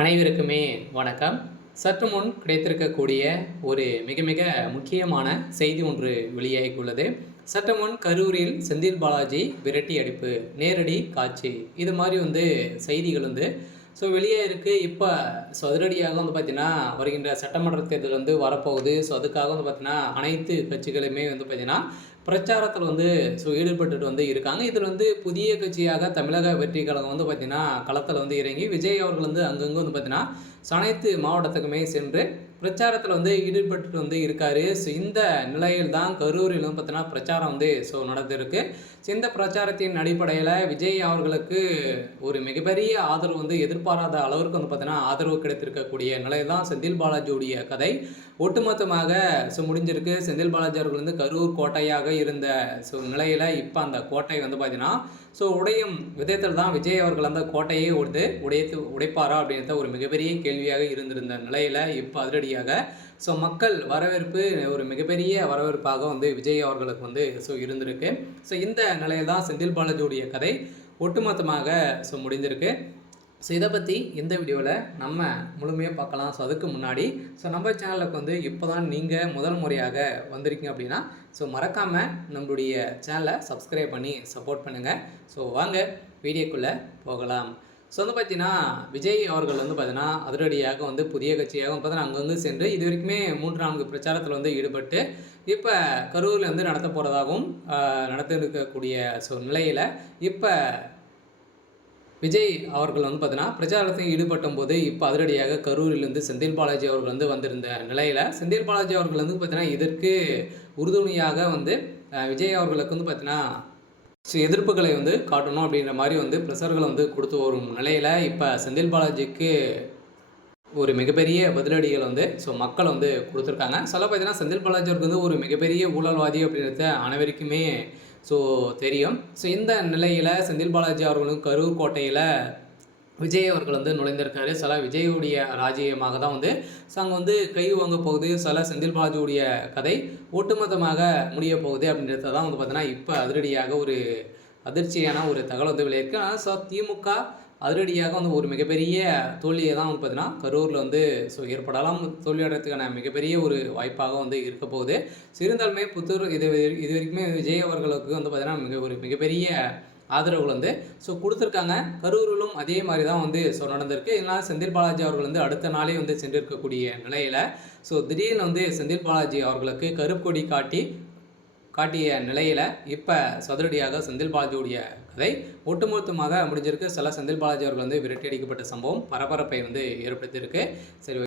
அனைவருக்குமே வணக்கம். சற்று முன் கிடைத்திருக்கக்கூடிய ஒரு மிக மிக முக்கியமான செய்தி ஒன்று வெளியாகியுள்ளது. சற்று முன் கரூரில் செந்தில் பாலாஜி விரட்டி அடிப்பு, நேரடி காட்சி, இது மாதிரி செய்திகள் வெளியே இருக்கு. இப்போ அதிரடியாக பார்த்தீங்கன்னா வருகின்ற சட்டமன்ற தேர்தல் வரப்போகுது. அதுக்காக பார்த்தீங்கன்னா அனைத்து கட்சிகளுமே பார்த்தீங்கன்னா பிரச்சாரத்தில் ஈடுபட்டுட்டு இருக்காங்க. இதில் புதிய கட்சியாக தமிழக வெற்றி கழகம் பார்த்தீங்கன்னா களத்தில் இறங்கி விஜய் அவர்கள் அங்கங்கே பார்த்தீங்கன்னா அனைத்து மாவட்டத்துக்குமே சென்று பிரச்சாரத்தில் ஈடுபட்டு இருக்காரு. இந்த நிலையில் தான் கரூரில் பார்த்தீங்கன்னா பிரச்சாரம் நடந்திருக்கு. இந்த பிரச்சாரத்தின் அடிப்படையில் விஜய் அவர்களுக்கு ஒரு மிகப்பெரிய ஆதரவு எதிர்பாராத அளவிற்கு பார்த்தீங்கன்னா ஆதரவு கிடைத்திருக்கக்கூடிய நிலையில் தான் செந்தில் பாலாஜியுடைய கதை ஒட்டுமொத்தமாக முடிஞ்சிருக்கு. செந்தில் பாலாஜி அவர்கள் கரூர் கோட்டையாக இருந்த நிலையில் இப்போ அந்த கோட்டை பார்த்தீங்கன்னா உடையும் விதத்தில் தான் விஜய் அவர்கள் அந்த கோட்டையை உடைப்பாரா அப்படின்ற ஒரு மிகப்பெரிய கேள்வியாக இருந்திருந்த நிலையில் இப்போ அதிரடியாக மக்கள் வரவேற்பு ஒரு மிகப்பெரிய வரவேற்பாக விஜய் அவர்களுக்கு இருந்திருக்கு. இந்த நிலையில் தான் செந்தில் பாலாஜியுடைய கதை ஒட்டுமொத்தமாக முடிந்திருக்கு. இதை பற்றி இந்த வீடியோவில் நம்ம முழுமையாக பார்க்கலாம். அதுக்கு முன்னாடி நம்ம சேனலுக்கு இப்போ தான் நீங்கள் முதல் முறையாக வந்திருக்கீங்க அப்படின்னா மறக்காமல் நம்மளுடைய சேனலை சப்ஸ்கிரைப் பண்ணி சப்போர்ட் பண்ணுங்கள். வாங்க வீடியோக்குள்ளே போகலாம். பார்த்தீங்கன்னா விஜய் அவர்கள் பார்த்தீங்கன்னா அதிரடியாக புதிய கட்சியாக பார்த்தீங்கன்னா அங்கங்கே சென்று இது வரைக்குமே 3-4 பிரச்சாரத்தில் ஈடுபட்டு இப்போ கரூரில் நடத்த போகிறதாகவும் நடத்திருக்கக்கூடிய நிலையில் இப்போ விஜய் அவர்கள் பார்த்தீங்கன்னா பிரச்சாரத்தில் ஈடுபட்டும் போது இப்போ அதிரடியாக கரூரிலிருந்து செந்தில் பாலாஜி அவர்கள் வந்திருந்த நிலையில் செந்தில் பாலாஜி அவர்கள் பார்த்தீங்கன்னா இதற்கு உறுதுணையாக விஜய் அவர்களுக்கு பார்த்தீங்கன்னா எதிர்ப்புகளை காட்டணும் அப்படின்ற மாதிரி பிரசர்கள் கொடுத்து வரும் நிலையில் இப்போ செந்தில் பாலாஜிக்கு ஒரு மிகப்பெரிய பதிலடிகள் மக்கள் கொடுத்துருக்காங்க. பார்த்தீங்கன்னா செந்தில் பாலாஜி அவருக்கு ஒரு மிகப்பெரிய ஊழல்வாதி அப்படின்றத அனைவருக்குமே தெரியும். இந்த நிலையில் செந்தில் பாலாஜி அவர்களும் கரூர் கோட்டையில் விஜய் அவர்கள் நுழைந்திருக்காரு. விஜயுடைய ராஜ்யமாக தான் அங்கே கை வாங்க போகுது. செந்தில் பாலாஜியுடைய கதை ஒட்டுமொத்தமாக முடிய போகுது அப்படின்றத தான் பார்த்தீங்கன்னா இப்போ அதிரடியாக ஒரு அதிர்ச்சியான ஒரு தகவல் வெளியிருக்கு. ஆனால் திமுக அதிரடியாக ஒரு மிகப்பெரிய தோல்வியை தான் பார்த்தீங்கன்னா கரூரில் ஏற்படலாம். தோல்வியடைறதுக்கான மிகப்பெரிய ஒரு வாய்ப்பாக இருக்க போகுது. இருந்தாலுமே புத்தூர் இது வரைக்குமே விஜய் அவர்களுக்கு பார்த்தீங்கன்னா ஒரு மிகப்பெரிய ஆதரவுகள் கொடுத்துருக்காங்க. கரூரிலும் அதே மாதிரி தான் நடந்திருக்கு. இதனால் செந்தில் பாலாஜி அவர்கள் அடுத்த நாளே சென்றிருக்கக்கூடிய நிலையில் திடீர்னு செந்தில் பாலாஜி அவர்களுக்கு கருப்பு கொடி காட்டிய நிலையில் இப்போ சதுரடியாக செந்தில் பாலாஜியுடைய கதை ஒட்டுமொத்தமாக முடிஞ்சிருக்கு. செந்தில் பாலாஜி அவர்கள் விரட்டி அடிக்கப்பட்ட சம்பவம் பரபரப்பை ஏற்படுத்தியிருக்கு. சரி.